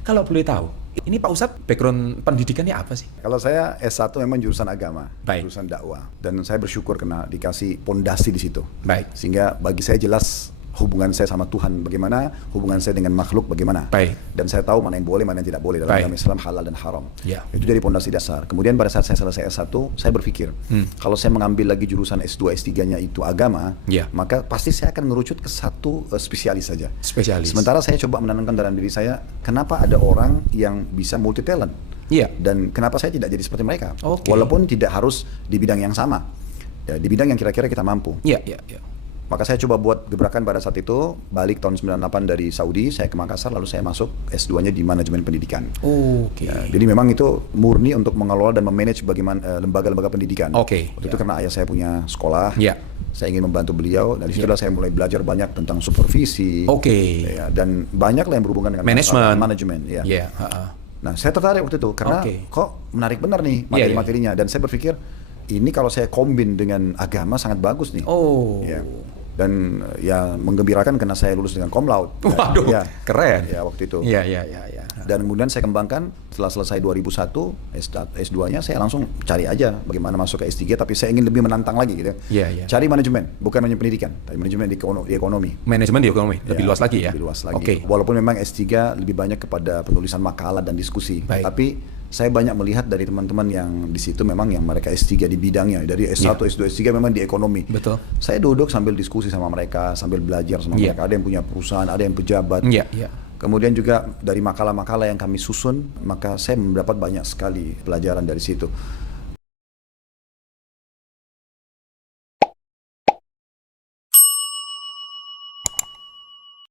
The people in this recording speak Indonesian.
Kalau boleh tahu, ini Pak Ustadz background pendidikannya apa sih? Kalau saya S1 memang jurusan agama, Baik. jurusan dakwah. Dan saya bersyukur karena dikasih pondasi di situ. Baik. Sehingga bagi saya jelas hubungan saya sama Tuhan bagaimana, hubungan saya dengan makhluk bagaimana. Baik. Dan saya tahu mana yang boleh, mana yang tidak boleh dalam Baik. agama Islam, halal dan haram. Ya. Itu jadi pondasi dasar. Kemudian pada saat saya selesai S1, saya berpikir, kalau saya mengambil lagi jurusan S2, S3-nya itu agama, Ya. maka pasti saya akan mengerucut ke satu spesialis saja. Spesialis. Sementara saya coba menanamkan dalam diri saya, kenapa ada orang yang bisa multi talent? Iya. Dan kenapa saya tidak jadi seperti mereka? Oke. Walaupun tidak harus di bidang yang sama. Ya, di bidang yang kira-kira kita mampu. Iya, iya, iya. Maka saya coba buat gebrakan pada saat itu, balik tahun 98 dari Saudi, saya ke Makassar, lalu saya masuk S2-nya di manajemen pendidikan. Oke. Ya, jadi memang itu murni untuk mengelola dan memanage bagaimana lembaga-lembaga pendidikan. Oke. Waktu itu karena ayah saya punya sekolah, Ya. saya ingin membantu beliau, dari situlah saya mulai belajar banyak tentang supervisi. Oke. Ya, dan banyak lah yang berhubungan dengan Manajemen. manajemen. Ya. Iya, heeh. Nah, saya tertarik waktu itu karena Oke. kok menarik benar nih Iya, materi-materinya, dan saya berpikir ini kalau saya kombin dengan agama sangat bagus nih. Oh. Ya. Dan ya menggembirakan karena saya lulus dengan cum laude. Waduh, Ya. keren. Ya, waktu itu. Iya, iya, iya, iya. Dan kemudian saya kembangkan setelah selesai 2001 S2-nya saya langsung cari aja bagaimana masuk ke S3, tapi saya ingin lebih menantang lagi gitu. Iya, iya. Cari manajemen, bukan hanya pendidikan, tapi manajemen di ekonomi. Manajemen di ekonomi lebih Ya, luas lagi ya. Lebih luas lagi. Oke. Walaupun memang S3 lebih banyak kepada penulisan makalah dan diskusi. Baik. Tapi saya banyak melihat dari teman-teman yang di situ memang yang mereka S3 di bidangnya, dari S1, Ya. S2, S3 memang di ekonomi. Betul. Saya duduk sambil diskusi sama mereka, sambil belajar sama Ya. mereka. Ada yang punya perusahaan, ada yang pejabat. Iya, iya. Kemudian juga dari makalah-makalah yang kami susun, maka saya mendapat banyak sekali pelajaran dari situ.